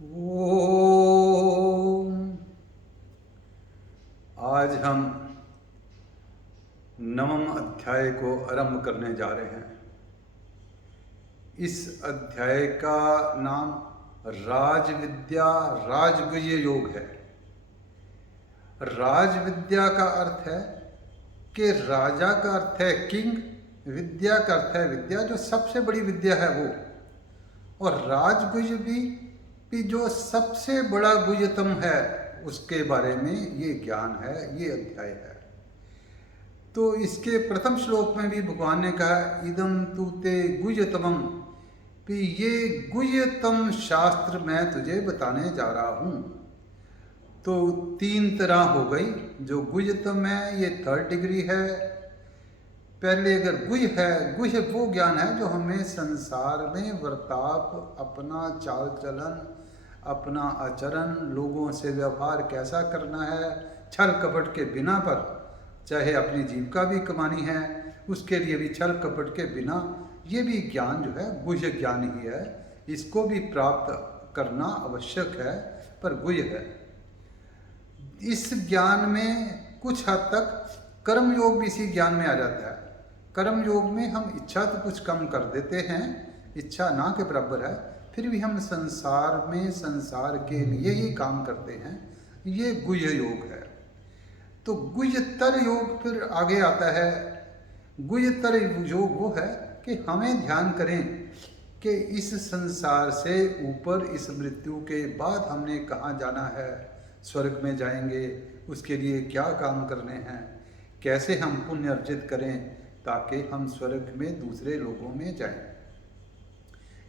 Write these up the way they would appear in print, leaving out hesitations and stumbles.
ओम। आज हम नवम अध्याय को आरंभ करने जा रहे हैं। इस अध्याय का नाम राजविद्या राजगुह्य योग है। राजविद्या का अर्थ है कि राजा का अर्थ है किंग, विद्या का अर्थ है विद्या, जो सबसे बड़ी विद्या है वो, और राजगुह्य भी जो सबसे बड़ा गुह्यतम है उसके बारे में ये ज्ञान है, ये अध्याय है। तो इसके प्रथम श्लोक में भी भगवान ने कहा इदम तू ते गुह्यतमम, कि ये गुह्यतम शास्त्र मैं तुझे बताने जा रहा हूँ। तो तीन तरह हो गई। जो गुह्यतम है ये 3rd डिग्री है। पहले अगर गुह्य है, गुह्य वो ज्ञान है जो हमें संसार में वर्ताव, अपना चाल चलन, अपना आचरण, लोगों से व्यवहार कैसा करना है, छल कपट के बिना, पर चाहे अपनी जीविका भी कमानी है उसके लिए भी छल कपट के बिना, ये भी ज्ञान जो है गुह्य ज्ञान ही है। इसको भी प्राप्त करना आवश्यक है, पर गुह्य है। इस ज्ञान में कुछ हद तक कर्म योग भी इसी ज्ञान में आ जाता है। कर्म योग में हम इच्छा तो कुछ कम कर देते हैं, इच्छा ना के बराबर है, फिर भी हम संसार में संसार के लिए ही काम करते हैं। ये गुह्य योग है। तो गुह्यतर योग फिर आगे आता है। गुह्यतर योग वो है कि हमें ध्यान करें कि इस संसार से ऊपर, इस मृत्यु के बाद हमने कहाँ जाना है। स्वर्ग में जाएंगे, उसके लिए क्या काम करने हैं, कैसे हम पुण्य अर्जित करें ताकि हम स्वर्ग में दूसरे लोगों में जाएं।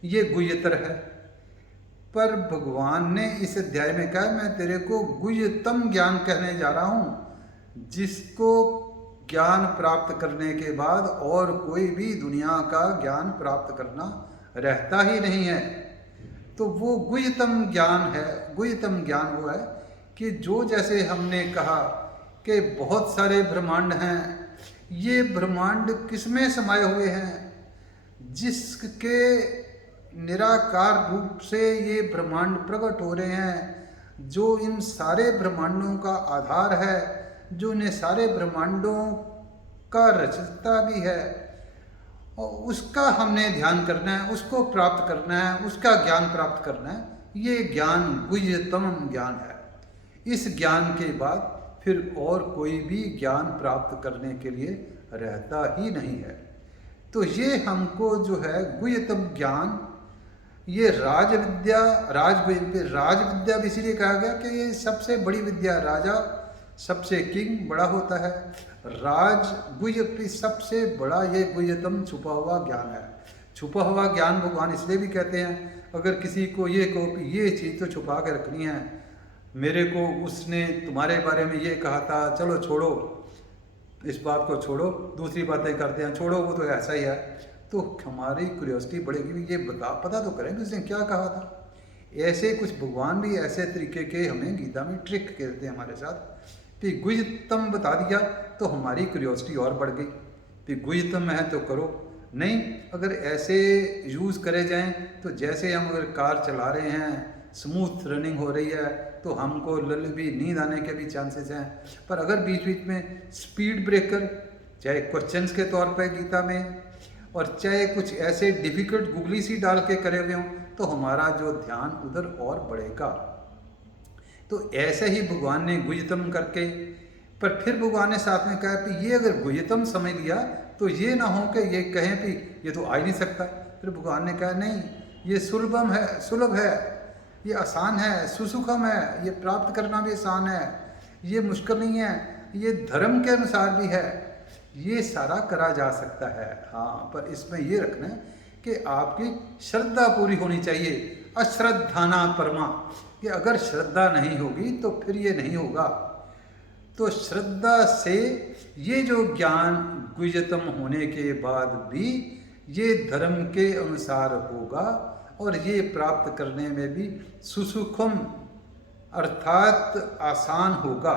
ये गुह्यतर है। पर भगवान ने इस अध्याय में कहा मैं तेरे को गुह्यतम ज्ञान कहने जा रहा हूँ, जिसको ज्ञान प्राप्त करने के बाद और कोई भी दुनिया का ज्ञान प्राप्त करना रहता ही नहीं है। तो वो गुह्यतम ज्ञान है। गुह्यतम ज्ञान वो है कि जो, जैसे हमने कहा कि बहुत सारे ब्रह्मांड हैं, ये ब्रह्मांड किसमें समाये हुए हैं, जिसके निराकार रूप से ये ब्रह्मांड प्रकट हो रहे हैं, जो इन सारे ब्रह्मांडों का आधार है, जो इन्हें सारे ब्रह्मांडों का रचयिता भी है, और उसका हमने ध्यान करना है, उसको प्राप्त करना है, उसका ज्ञान प्राप्त करना है। ये ज्ञान गुह्यतम ज्ञान है। इस ज्ञान के बाद फिर और कोई भी ज्ञान प्राप्त करने के लिए रहता ही नहीं है। तो ये हमको जो है गुह्यतम ज्ञान, ये राजविद्या, राजविद्या भी इसीलिए कहा गया कि ये सबसे बड़ी विद्या, राजा सबसे किंग बड़ा होता है। राज गुह्य सबसे बड़ा ये गुह्यतम छुपा हुआ ज्ञान है। छुपा हुआ ज्ञान भगवान इसलिए भी कहते हैं, अगर किसी को ये कहो कि ये चीज़ तो छुपा के रखनी है, मेरे को उसने तुम्हारे बारे में ये कहा था, चलो छोड़ो इस बात को, छोड़ो, दूसरी बातें करते हैं, छोड़ो वो तो ऐसा ही है, तो हमारी क्यूरियोसिटी बढ़ेगी, ये पता तो करें कि उसने क्या कहा था। ऐसे कुछ भगवान भी ऐसे तरीके के हमें गीता में ट्रिक करते हैं हमारे साथ, कि गुह्यतम बता दिया तो हमारी क्यूरियोसिटी और बढ़ गई, कि गुह्यतम है तो करो। नहीं, अगर ऐसे यूज़ करे जाएं तो जैसे हम अगर कार चला रहे हैं, स्मूथ रनिंग हो रही है, तो हमको भी नींद आने के भी चांसेस हैं। पर अगर बीच बीच में स्पीड ब्रेकर, चाहे क्वेश्चंस के तौर पे गीता में, और चाहे कुछ ऐसे डिफ़िकल्ट गूगली सी डाल के करे हुए हों, तो हमारा जो ध्यान उधर और बढ़ेगा। तो ऐसे ही भगवान ने गुह्यतम करके, पर फिर भगवान ने साथ में कहा कि ये अगर गुह्यतम समझ लिया तो ये ना हो कि ये कहें कि ये तो आ ही नहीं सकता। फिर भगवान ने कहा नहीं, ये सुलभम है, सुलभ है, ये आसान है, सुसुखम है, ये प्राप्त करना भी आसान है, ये मुश्किल नहीं है, ये धर्म के अनुसार भी है, ये सारा करा जा सकता है। हाँ, पर इसमें ये रखना है कि आपकी श्रद्धा पूरी होनी चाहिए। अश्रद्धाना परमा, कि अगर श्रद्धा नहीं होगी तो फिर ये नहीं होगा। तो श्रद्धा से ये जो ज्ञान गुह्यतम होने के बाद भी ये धर्म के अनुसार होगा, और ये प्राप्त करने में भी सुसुखम अर्थात आसान होगा।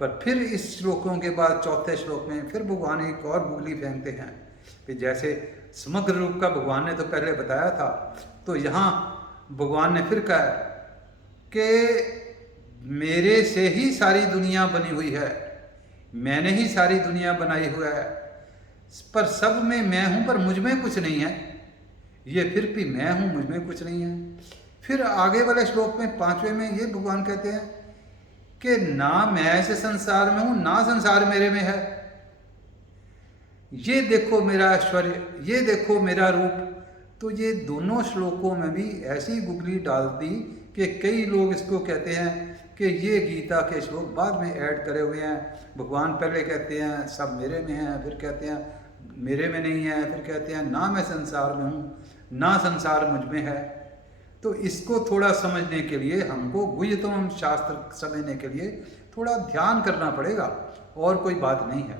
पर फिर इस श्लोकों के बाद चौथे श्लोक में फिर भगवान एक और गूगली फेंकते हैं कि जैसे समग्र रूप का भगवान ने तो पहले बताया था, तो यहाँ भगवान ने फिर कहा कि मेरे से ही सारी दुनिया बनी हुई है, मैंने ही सारी दुनिया बनाई हुआ है, पर सब में मैं हूँ पर मुझ में कुछ नहीं है। ये फिर भी मैं हूँ, मुझ में कुछ नहीं है। फिर आगे वाले श्लोक में 5वें में ये भगवान कहते हैं कि ना मैं ऐसे संसार में हूँ ना संसार मेरे में है। ये देखो मेरा ऐश्वर्य, ये देखो मेरा रूप। तो ये दोनों श्लोकों में भी ऐसी गुगली डाल दी कि कई लोग इसको कहते हैं कि ये गीता के श्लोक बाद में ऐड करे हुए हैं। भगवान पहले कहते हैं सब मेरे में है, फिर कहते हैं मेरे में नहीं है, फिर कहते हैं ना मैं संसार में हूँ ना संसार मुझ में है। तो इसको थोड़ा समझने के लिए हमको गुह्यतम शास्त्र समझने के लिए थोड़ा ध्यान करना पड़ेगा, और कोई बात नहीं है।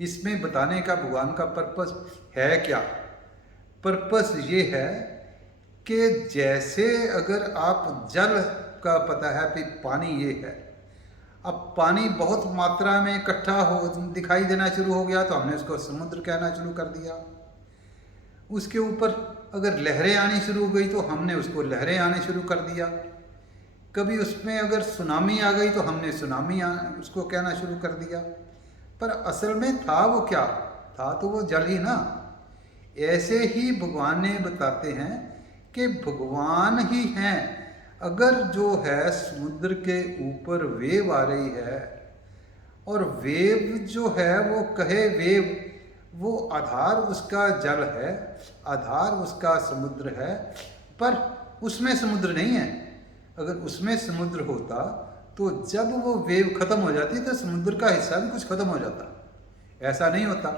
इसमें बताने का भगवान का पर्पस है क्या? पर्पस ये है कि जैसे अगर आप जल का पता है कि पानी ये है, अब पानी बहुत मात्रा में इकट्ठा हो दिखाई देना शुरू हो गया तो हमने उसको समुद्र कहना शुरू कर दिया। उसके ऊपर अगर लहरें आनी शुरू हो गई तो हमने उसको लहरें आने शुरू कर दिया। कभी उसमें अगर सुनामी आ गई तो हमने सुनामी उसको कहना शुरू कर दिया। पर असल में था वो क्या? था तो वो जल ही ना। ऐसे ही भगवान ने बताते हैं कि भगवान ही हैं। अगर जो है समुद्र के ऊपर वेव आ रही है और वेव जो है वो कहे वेव, वो आधार उसका जल है, आधार उसका समुद्र है, पर उसमें समुद्र नहीं है। अगर उसमें समुद्र होता तो जब वो वेव खत्म हो जाती तो समुद्र का हिस्सा भी कुछ खत्म हो जाता। ऐसा नहीं होता।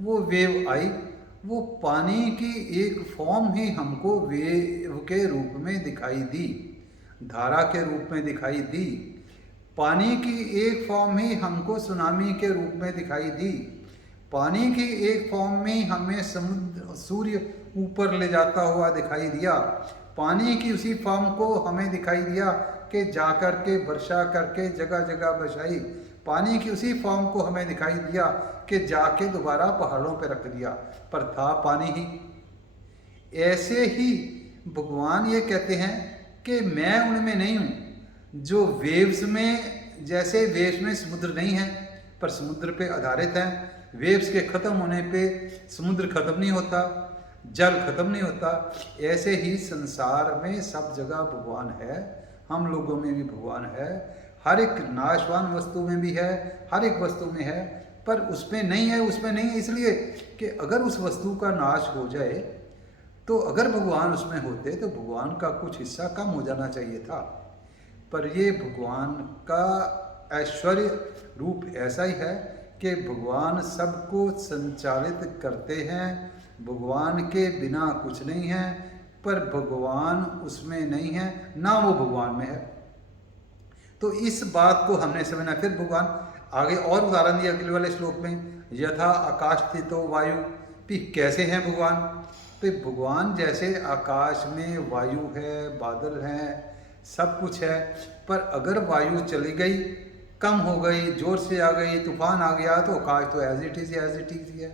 वो वेव आई, वो पानी की एक फॉर्म ही हमको वेव के रूप में दिखाई दी, धारा के रूप में दिखाई दी। पानी की एक फॉर्म ही हमको सुनामी के रूप में दिखाई दी। पानी की एक फॉर्म में हमें समुद्र सूर्य ऊपर ले जाता हुआ दिखाई दिया। पानी की उसी फॉर्म को हमें दिखाई दिया कि जाकर के वर्षा करके जगह जगह बरसाई। पानी की उसी फॉर्म को हमें दिखाई दिया कि जाके दोबारा पहाड़ों पर रख दिया, पर था पानी ही। ऐसे ही भगवान ये कहते हैं कि मैं उनमें नहीं हूँ जो वेव्स में, जैसे वेव्स में समुद्र नहीं है पर समुद्र पे आधारित हैं। वेव्स के ख़त्म होने पे समुद्र ख़त्म नहीं होता, जल खत्म नहीं होता। ऐसे ही संसार में सब जगह भगवान है, हम लोगों में भी भगवान है, हर एक नाशवान वस्तु में भी है, हर एक वस्तु में है, पर उसमें नहीं है। उसमें नहीं है इसलिए कि अगर उस वस्तु का नाश हो जाए तो अगर भगवान उसमें होते तो भगवान का कुछ हिस्सा कम हो जाना चाहिए था। पर ये भगवान का ऐश्वर्य रूप ऐसा ही है कि भगवान सबको संचालित करते हैं। भगवान के बिना कुछ नहीं है, पर भगवान उसमें नहीं है ना वो भगवान में है। तो इस बात को हमने समझना। फिर भगवान आगे और उदाहरण दिया अगले वाले श्लोक में, यथा आकाश स्थितो वायु। भी कैसे हैं भगवान? तो भगवान जैसे आकाश में वायु है, बादल हैं, सब कुछ है, पर अगर वायु चली गई, कम हो गई, जोर से आ गई, तूफान आ गया तो आकाश तो एज इट इज ही है।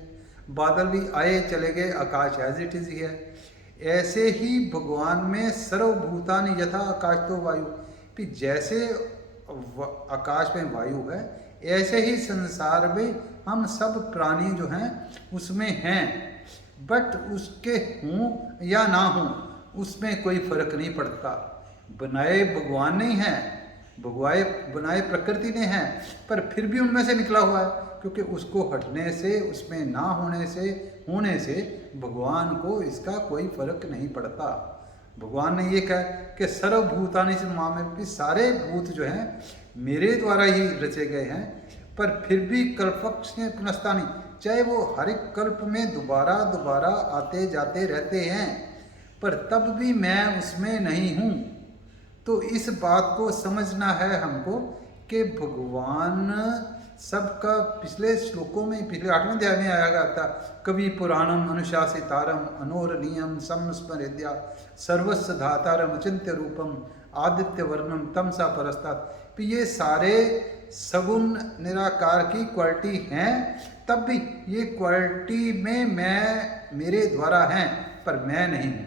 बादल भी आए चले गए, आकाश एज इट इज ही है। ऐसे ही भगवान में सर्वभूतानि यथा आकाश तो वायु। कि जैसे आकाश में वायु है ऐसे ही संसार में हम सब प्राणी जो हैं उसमें हैं, बट उसके हूँ या ना हूँ उसमें कोई फर्क नहीं पड़ता। बनाए भगवान नहीं हैं, बनाए प्रकृति ने हैं, पर फिर भी उनमें से निकला हुआ है, क्योंकि उसको हटने से, उसमें ना होने से भगवान को इसका कोई फर्क नहीं पड़ता। भगवान ने ये कहा कि सर्वभूतानि से मामे, सारे भूत जो हैं मेरे द्वारा ही रचे गए हैं, पर फिर भी कल्पक्ष ने पुनस्तानि, चाहे वो हर एक कल्प में दोबारा दोबारा आते जाते रहते हैं, पर तब भी मैं उसमें नहीं हूँ। तो इस बात को समझना है हमको कि भगवान सबका, पिछले श्लोकों में, पिछले 8वें अध्याय में आया गया था, कवि पुराणम अनुशासितारम अनोरणीयम संस्मृत्या सर्वस्व धातारम अचिंत्य रूपम आदित्य वर्णम तमसा परस्तात्। तो ये सारे सगुण निराकार की क्वालिटी हैं, तब भी ये क्वालिटी में मैं, मेरे द्वारा हैं, पर मैं नहीं हूँ।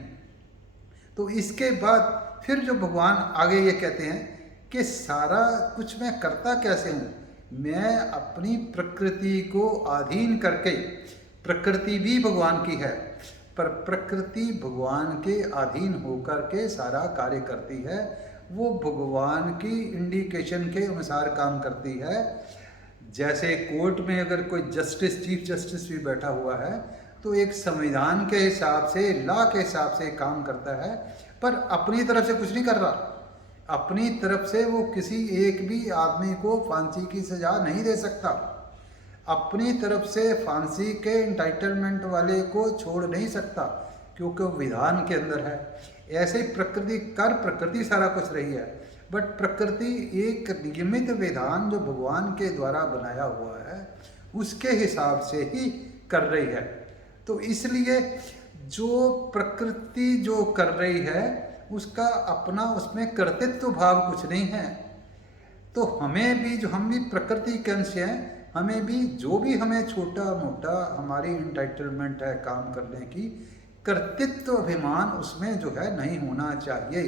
तो इसके बाद फिर जो भगवान आगे ये कहते हैं कि सारा कुछ मैं करता कैसे हूँ, मैं अपनी प्रकृति को अधीन करके, प्रकृति भी भगवान की है पर प्रकृति भगवान के अधीन होकर के सारा कार्य करती है, वो भगवान की इंडिकेशन के अनुसार काम करती है। जैसे कोर्ट में अगर कोई जस्टिस, चीफ जस्टिस भी बैठा हुआ है तो एक संविधान के हिसाब से, लॉ के हिसाब से काम करता है, पर अपनी तरफ से कुछ नहीं कर रहा। अपनी तरफ से वो किसी एक भी आदमी को फांसी की सजा नहीं दे सकता, अपनी तरफ से फांसी के इंटाइटलमेंट वाले को छोड़ नहीं सकता, क्योंकि वो विधान के अंदर है। ऐसे ही प्रकृति सारा कुछ रही है, बट प्रकृति एक नियमित विधान जो भगवान के द्वारा बनाया हुआ है उसके हिसाब से ही कर रही है। तो इसलिए जो प्रकृति जो कर रही है उसका अपना उसमें कर्तृत्व भाव कुछ नहीं है। तो हमें भी, जो हम भी प्रकृति के अंश हैं, हमें भी जो भी हमें छोटा मोटा हमारी इंटाइटलमेंट है काम करने की, कर्तृत्व अभिमान उसमें जो है नहीं होना चाहिए।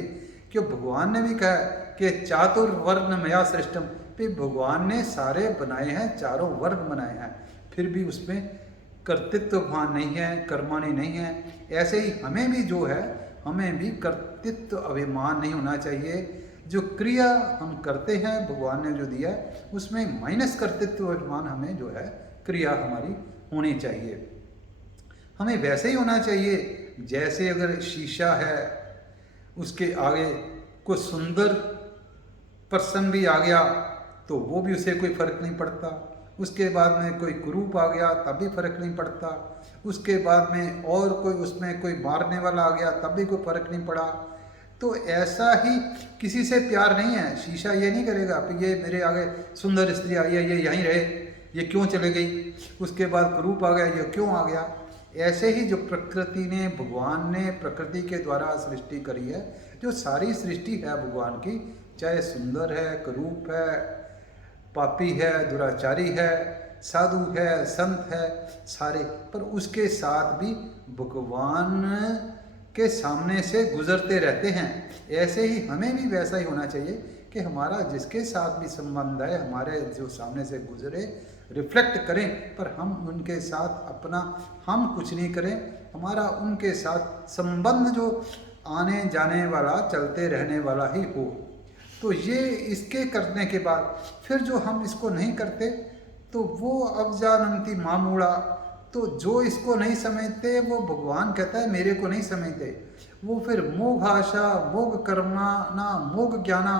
क्यों भगवान ने भी कहा कि चातुर्वर्ण मया सृष्टम, पे भगवान ने सारे बनाए हैं, चारों वर्ण बनाए हैं, फिर भी उसमें कर्तृत्व भान नहीं है, कर्माणी नहीं है। ऐसे ही हमें भी जो है, हमें भी कर्तृत्व अभिमान नहीं होना चाहिए। जो क्रिया हम करते हैं भगवान ने जो दिया है उसमें माइनस कर्तृत्व अभिमान हमें जो है क्रिया हमारी होनी चाहिए। हमें वैसे ही होना चाहिए जैसे अगर शीशा है, उसके आगे कोई सुंदर पर्सन भी आ गया तो वो भी उसे कोई फर्क नहीं पड़ता, उसके बाद में कोई कुरूप आ गया तब भी फर्क नहीं पड़ता, उसके बाद में और कोई उसमें कोई मारने वाला आ गया तब भी कोई फर्क नहीं पड़ा। तो ऐसा ही किसी से प्यार नहीं है। शीशा ये नहीं करेगा कि ये मेरे आगे सुंदर स्त्री आई है, ये यहीं रहे, ये क्यों चले गई, उसके बाद कुरूप आ गया, ये क्यों आ गया। ऐसे ही जो प्रकृति ने, भगवान ने प्रकृति के द्वारा सृष्टि करी है, जो सारी सृष्टि है भगवान की, चाहे सुंदर है, कुरूप है, पापी है, दुराचारी है, साधु है, संत है, सारे, पर उसके साथ भी भगवान के सामने से गुजरते रहते हैं। ऐसे ही हमें भी वैसा ही होना चाहिए कि हमारा जिसके साथ भी संबंध है, हमारे जो सामने से गुजरे, रिफ्लेक्ट करें, पर हम उनके साथ अपना हम कुछ नहीं करें, हमारा उनके साथ संबंध जो आने जाने वाला, चलते रहने वाला ही हो। तो ये इसके करने के बाद फिर जो हम इसको नहीं करते तो वो अब जानती मामूड़ा, तो जो इसको नहीं समझते वो भगवान कहता है मेरे को नहीं समझते, वो फिर मोघ आशा, मोघ कर्मणा ना मोघ ज्ञाना।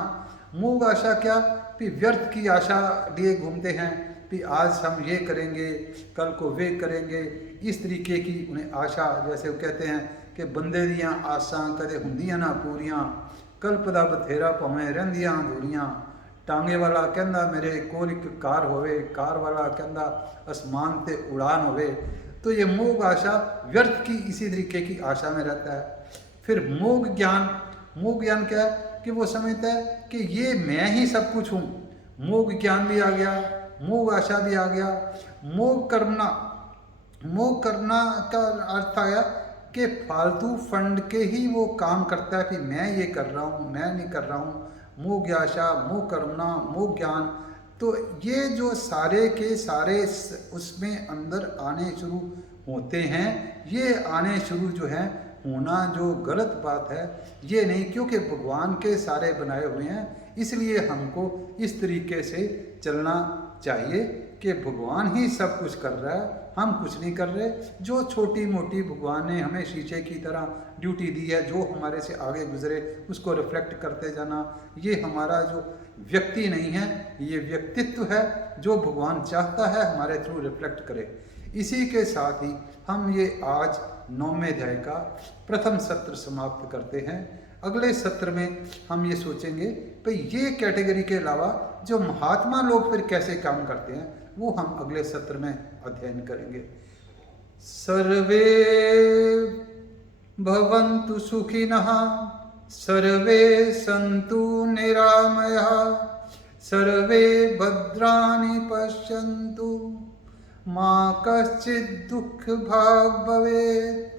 मोघ आशा क्या, कि व्यर्थ की आशा लिए घूमते हैं, कि आज हम ये करेंगे, कल को वे करेंगे, इस तरीके की उन्हें आशा। जैसे वो कहते हैं कि बंदे दियाँ आसां कदे हुंदियां ना पूरियां, कल्प दा बथेरा भावें रहिंदियां अधूरियां। टांगे वाला कहंदा मेरे कोल एक कार होवे, कार वाला कहंदा आसमान ते उड़ान होवे। तो ये मोघ आशा व्यर्थ की इसी तरीके की आशा में रहता है। फिर मोघ ज्ञान, मोघ ज्ञान क्या है, कि वो समझता है कि ये मैं ही सब कुछ हूँ। मोघ ज्ञान भी आ गया, मोघ आशा भी आ गया। मोघ करना, मोघ करना का अर्थ आया कि फालतू फंड के ही वो काम करता है कि मैं ये कर रहा हूँ, मैं नहीं कर रहा हूँ। मोघ आशा, मोघ कर्मणा, मोघ ज्ञान, तो ये जो सारे के सारे उसमें अंदर आने शुरू होते हैं। ये आने शुरू जो है होना जो गलत बात है, ये नहीं, क्योंकि भगवान के सारे बनाए हुए हैं, इसलिए हमको इस तरीके से चलना चाहिए कि भगवान ही सब कुछ कर रहा है, हम कुछ नहीं कर रहे। जो छोटी मोटी भगवान ने हमें शीशे की तरह ड्यूटी दी है, जो हमारे से आगे गुजरे उसको रिफ्लेक्ट करते जाना, ये हमारा जो व्यक्ति नहीं है, ये व्यक्तित्व है जो भगवान चाहता है हमारे थ्रू रिफ्लेक्ट करे। इसी के साथ ही हम ये आज 9वें अध्याय का प्रथम सत्र समाप्त करते हैं। अगले सत्र में हम ये सोचेंगे भाई ये कैटेगरी के अलावा जो महात्मा लोग फिर कैसे काम करते हैं, वो हम अगले सत्र में अध्ययन करेंगे। सर्वे भवन्तु सुखिनः, सर्वे सन्तु निरामयाः, सर्वे भद्राणि पश्यन्तु, मा कश्चित् दुःखभाग् भवेत्।